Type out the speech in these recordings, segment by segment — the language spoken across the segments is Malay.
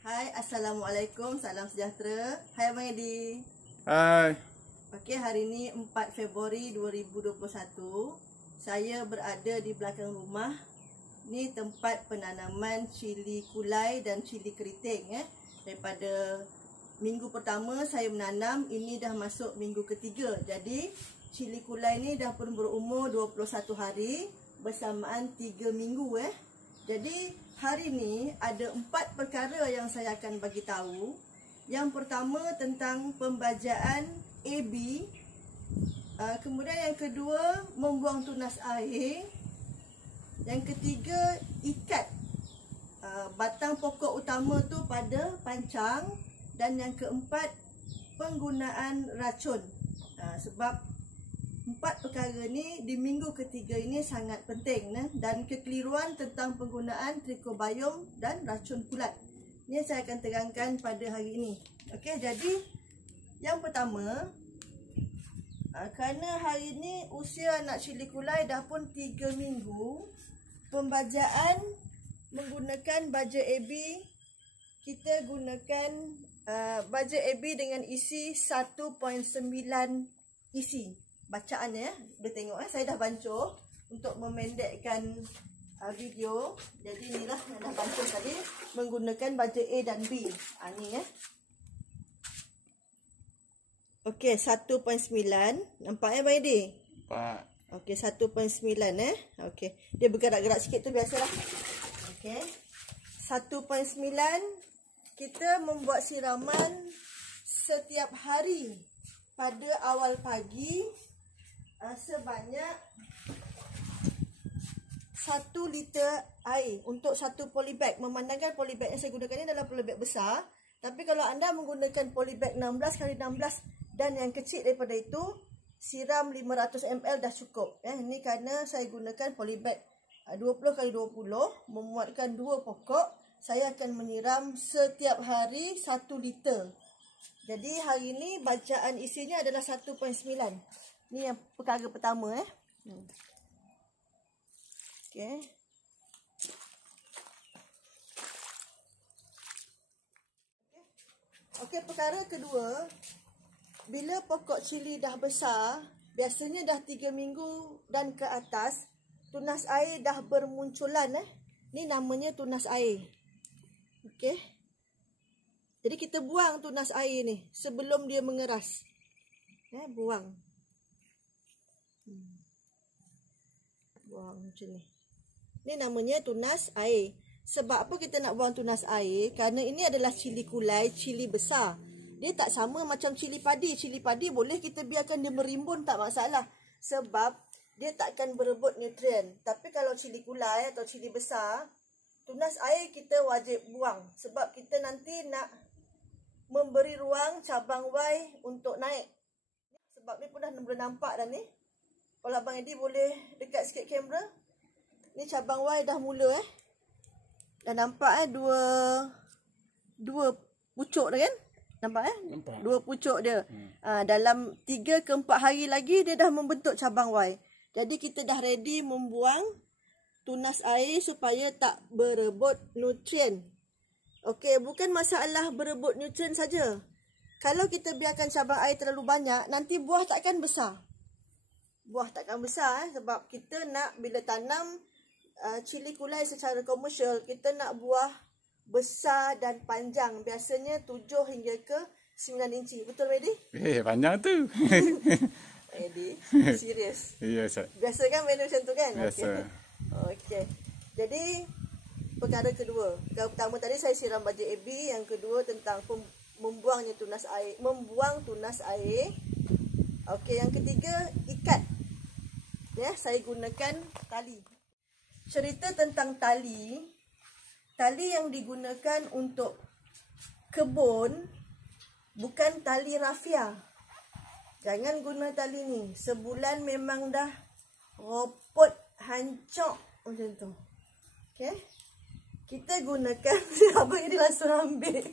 Hai, Assalamualaikum, salam sejahtera. Hai Abang Edi. Hai. Okey, hari ini 4 Februari 2021. Saya berada di belakang rumah. Ni tempat penanaman cili kulai dan cili keriting Daripada minggu pertama saya menanam, ini dah masuk minggu ketiga. Jadi cili kulai ni dah pun berumur 21 hari bersamaan 3 minggu Jadi hari ni ada 4 perkara yang saya akan bagi tahu. Yang pertama tentang pembajaan AB. Kemudian yang kedua membuang tunas air. Yang ketiga ikat batang pokok utama tu pada pancang. Dan yang keempat penggunaan racun. Sebab 4 perkara ni di minggu ketiga ini sangat penting dan kekeliruan tentang penggunaan trikobiom dan racun kulat. Ini saya akan terangkan pada hari ini. Okey, jadi yang pertama, kerana hari ini usia anak cili kulai dah pun 3 minggu, pembajaan menggunakan baja AB, kita gunakan baja AB dengan isi 1.9 isi. Bacaannya boleh tengok saya dah bancuh untuk memendekkan video. Jadi inilah yang dah bancuh tadi menggunakan baja A dan B. Ni Okey, 1.9. Nampak Abang Edi? Nampak. Okey, 1.9 Okey. Dia bergerak-gerak sikit tu biasalah. Okey. 1.9 kita membuat siraman setiap hari pada awal pagi sebanyak 1 liter air untuk 1 polybag. Memandangkan polybag yang saya gunakan ini adalah polybag besar. Tapi kalau anda menggunakan polybag 16x16 dan yang kecil daripada itu, siram 500 ml dah cukup. Ini kerana saya gunakan polybag 20x20, memuatkan 2 pokok. Saya akan menyiram setiap hari 1 liter. Jadi hari ini bacaan isinya adalah 1.9. Ni yang perkara pertama Okey. Okey, perkara kedua, bila pokok cili dah besar, biasanya dah 3 minggu dan ke atas, tunas air dah bermunculan Ni namanya tunas air. Okey. Jadi kita buang tunas air ni sebelum dia mengeras. Buang. Buang macam ni. Ni namanya tunas air. Sebab apa kita nak buang tunas air? Kerana ini adalah cili kulai, cili besar. Dia tak sama macam cili padi. Cili padi boleh kita biarkan dia merimbun, tak masalah. Sebab dia takkan berebut nutrien. Tapi kalau cili kulai atau cili besar, tunas air kita wajib buang. Sebab kita nanti nak memberi ruang cabang Y untuk naik. Sebab ni pun dah boleh nampak dah ni. Kalau Abang Edi boleh dekat sikit kamera. Ni cabang Y dah mula Dah nampak dua pucuk dah kan? Nampak Nampak. 2 pucuk dia. Dalam 3 ke 4 hari lagi dia dah membentuk cabang Y. Jadi kita dah ready membuang tunas air supaya tak berebut nutrien. Okey, bukan masalah berebut nutrien saja. Kalau kita biarkan cabang air terlalu banyak, nanti buah takkan besar. Buah takkan besar sebab kita nak bila tanam cili kulai secara komersial, kita nak buah besar dan panjang. Biasanya 7 hingga ke 9 inci. Betul, Edi? Panjang tu. Edi, serius. Ya, Ustaz. Biasa kan benda macam tu kan? Biasa. Okey. Jadi perkara kedua. Perkara pertama tadi saya siram baja AB, yang kedua tentang membuang tunas air. Okey, yang ketiga ikat. Saya gunakan tali. Cerita tentang tali. Tali yang digunakan untuk kebun bukan tali rafia. Jangan guna tali ni. Sebulan memang dah ropot, hancur macam tu. Okey. Kita gunakan abang ini langsung ambil.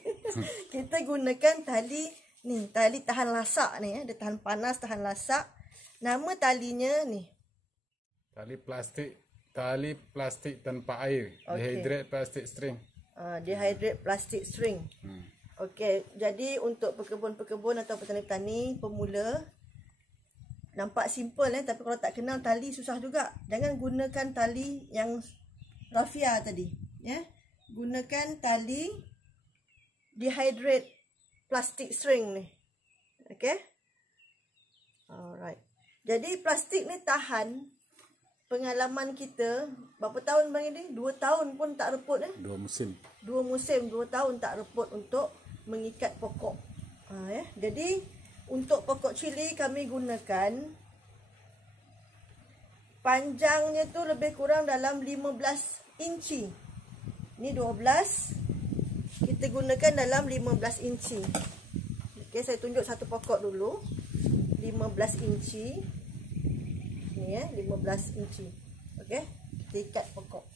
Kita gunakan tali ni, tali tahan lasak ni dia tahan panas, tahan lasak. Nama talinya ni. Tali plastik tanpa air. Okey. Dehydrate plastic string. Dehydrate plastic string. Okey, jadi untuk pekebun-pekebun atau petani-petani pemula, nampak simple tapi kalau tak kenal tali susah juga. Jangan gunakan tali yang raffia tadi, ya. Gunakan tali dehydrate plastic string ni. Okey. Alright. Jadi plastik ni tahan. Pengalaman kita berapa tahun bang ini? 2 tahun pun tak reput 2 musim. 2 musim, 2 tahun tak reput untuk mengikat pokok. Ya. Jadi untuk pokok cili kami gunakan panjangnya tu lebih kurang dalam 15 inci. Ni 12. Kita gunakan dalam 15 inci. Okey, saya tunjuk satu pokok dulu. 15 inci. Ni 15 inci. Okey, kita ikat pokok.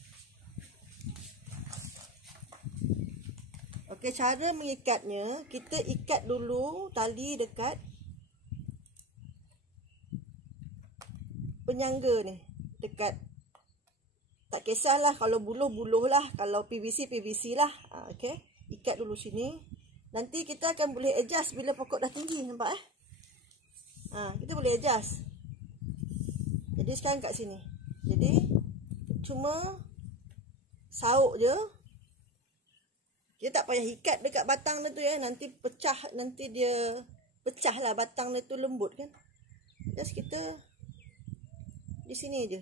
Okey, cara mengikatnya, kita ikat dulu tali dekat penyangga ni, dekat, tak kisahlah kalau buluh-buluh lah, kalau PVC lah. Okey, ikat dulu sini. Nanti kita akan boleh adjust bila pokok dah tinggi, nampak kita boleh adjust. Jadi sekarang kat sini. Jadi cuma sauk je. Kita tak payah ikat dekat batang dia tu ya. Nanti pecah, nanti dia pecah lah batang dia tu, lembut kan. Just kita di sini je.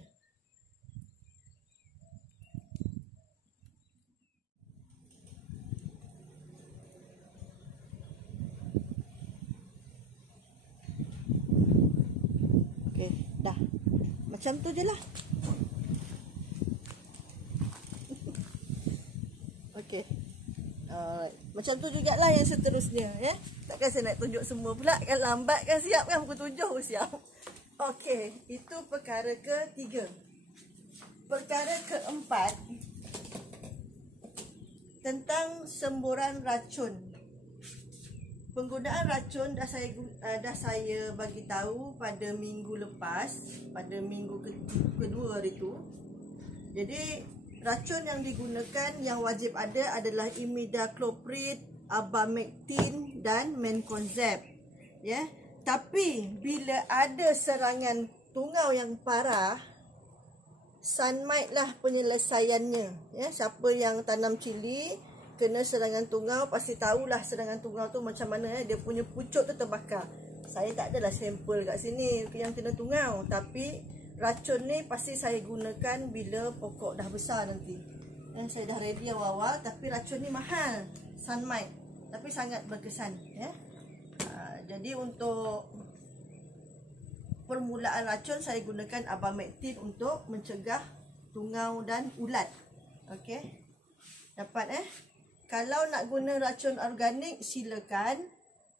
Okey, dah. Macam tu je lah. Okey. Macam tu jugalah yang seterusnya ya. Takkan saya nak tunjuk semua pula kan, lambat kan, siap kan pukul 7 siap. Okey, itu perkara ketiga. Perkara keempat tentang semburan racun. Penggunaan racun dah saya bagi tahu pada minggu lepas, pada minggu kedua hari tu. Jadi racun yang digunakan yang wajib ada adalah imidacloprid, abamectin dan menconzeb. Ya. Tapi bila ada serangan tungau yang parah, sunmite lah penyelesaiannya. Ya, siapa yang tanam cili kena serangan tungau pasti tahulah serangan tungau tu macam mana dia punya pucuk tu terbakar. Saya tak adalah sampel kat sini yang kena tungau, tapi racun ni pasti saya gunakan bila pokok dah besar nanti. Dan saya dah ready awal-awal, tapi racun ni mahal, sunmite, tapi sangat berkesan ya. Jadi untuk permulaan racun saya gunakan abamectin untuk mencegah tungau dan ulat. Okey. Dapat Kalau nak guna racun organik, silakan.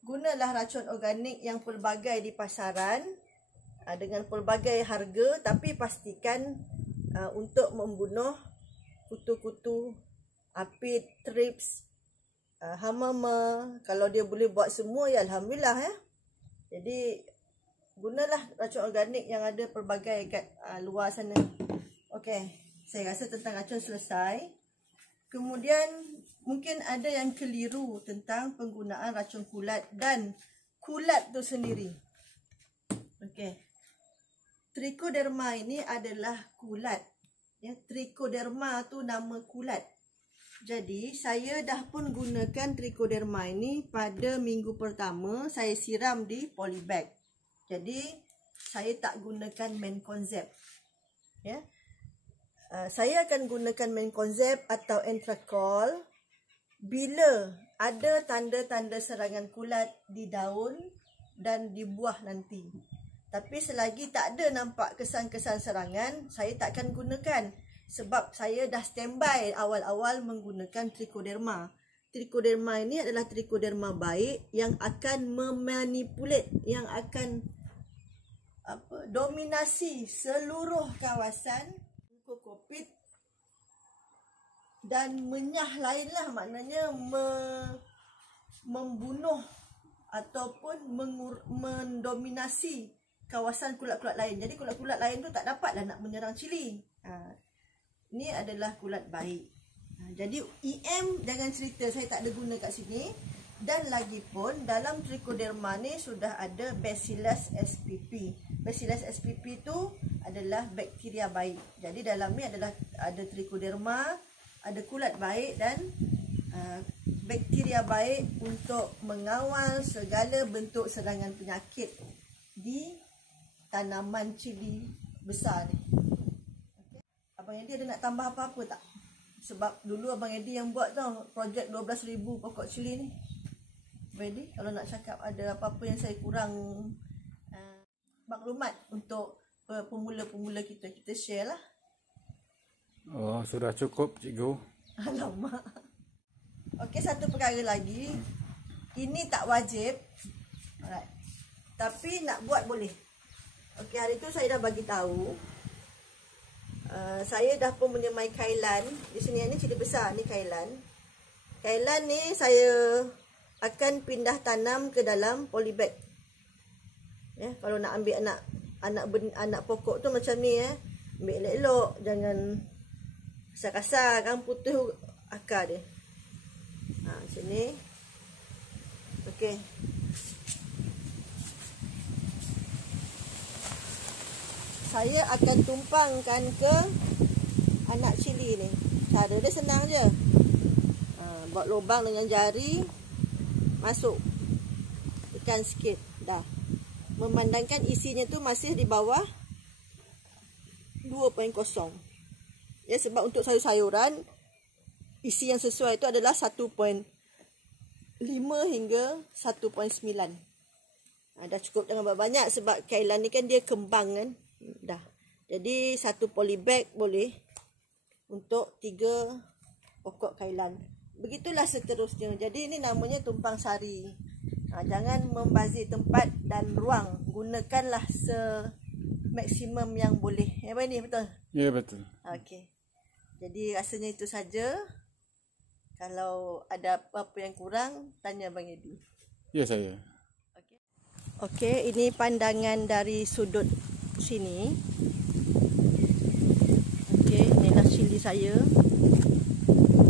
Gunalah racun organik yang pelbagai di pasaran dengan pelbagai harga, tapi pastikan untuk membunuh kutu-kutu, apit, trips, hama-hama. Kalau dia boleh buat semua, ya alhamdulillah ya. Jadi gunalah racun organik yang ada pelbagai kat luar sana. Okey, saya rasa tentang racun selesai. Kemudian mungkin ada yang keliru tentang penggunaan racun kulat dan kulat tu sendiri. Okey. Trichoderma ini adalah kulat. Ya, Trichoderma tu nama kulat. Jadi saya dah pun gunakan Trichoderma ini pada minggu pertama, saya siram di polybag. Jadi saya tak gunakan menconzeb. Ya. Saya akan gunakan menconzeb atau Entrakol bila ada tanda-tanda serangan kulat di daun dan di buah nanti. Tapi selagi tak ada nampak kesan-kesan serangan, saya tak akan gunakan. Sebab saya dah standby awal-awal menggunakan Trichoderma. Trichoderma ini adalah Trichoderma baik yang akan memanipulate, yang akan dominasi seluruh kawasan kokopit dan menyah lainlah, maknanya membunuh ataupun mendominasi kawasan kulat-kulat lain. Jadi kulat-kulat lain tu tak dapatlah nak menyerang cili. Ini adalah kulat baik. Jadi EM jangan cerita saya tak ada guna kat sini. Dan lagipun dalam trichoderma ni sudah ada Bacillus spp. Bacillus spp tu adalah bakteria baik. Jadi dalam ni adalah ada trichoderma, ada kulat baik dan bakteria baik untuk mengawal segala bentuk serangan penyakit di tanaman cili besar ni. Okay. Abang Edi ada nak tambah apa-apa tak? Sebab dulu Abang Edi yang buat tau projek 12,000 pokok cili ni. Abang Edi, kalau nak cakap ada apa-apa yang saya kurang maklumat untuk pemula-pemula kita share lah. Oh, sudah cukup cikgu. Alamak. Okey, satu perkara lagi. Ini tak wajib. Alright. Tapi nak buat boleh. Okey, hari tu saya dah bagi tahu. Saya dah pun menyemai kailan. Di sini ni cili besar ni kailan. Kailan ni saya akan pindah tanam ke dalam polybag. Ya, kalau nak ambil anak pokok tu macam ni ambil elok-elok, jangan kasar-kasar kan, putus akar dia. Macam ni. Okey. Saya akan tumpangkan ke anak cili ni. Cara dia senang je. Buat lubang dengan jari, masuk, tekan sikit, dah. Memandangkan isinya tu masih di bawah 2.0. Ya, sebab untuk sayur-sayuran isi yang sesuai itu adalah 1.5 hingga 1.9. Dah cukup, jangan banyak sebab kailan ni kan dia kembang kan. Dah. Jadi 1 polybag boleh untuk 3 pokok kailan. Begitulah seterusnya. Jadi ini namanya tumpang sari. Jangan membazir tempat dan ruang. Gunakanlah semaksimum yang boleh. Ya, Abang ni betul? Ya, betul. Okey. Jadi rasanya itu saja. Kalau ada apa-apa yang kurang, tanya Abang Edi. Ya, saya. Okey, ini pandangan dari sudut sini. Okey, inilah cili saya.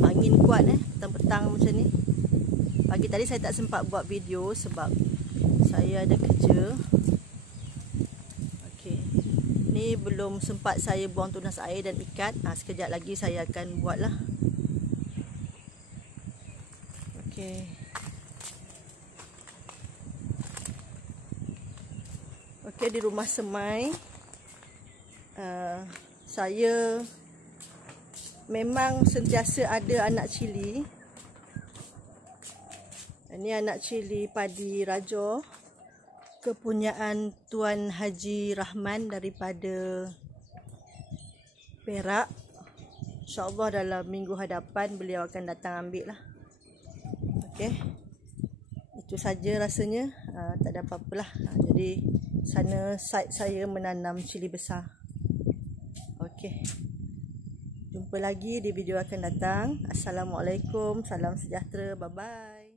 Angin kuat petang-petang macam ni. Pagi tadi saya tak sempat buat video sebab saya ada kerja. Okey. Ni belum sempat saya buang tunas air dan ikat. Sekejap lagi saya akan buatlah. Okey. Okey, di rumah semai saya memang sentiasa ada anak cili. Ini anak cili padi Raja, kepunyaan Tuan Haji Rahman daripada Perak. InsyaAllah dalam minggu hadapan beliau akan datang ambil lah. Okey, itu saja rasanya. Tak ada apa-apalah. Jadi sana site saya menanam cili besar. Okey, jumpa lagi di video akan datang. Assalamualaikum, salam sejahtera, bye bye.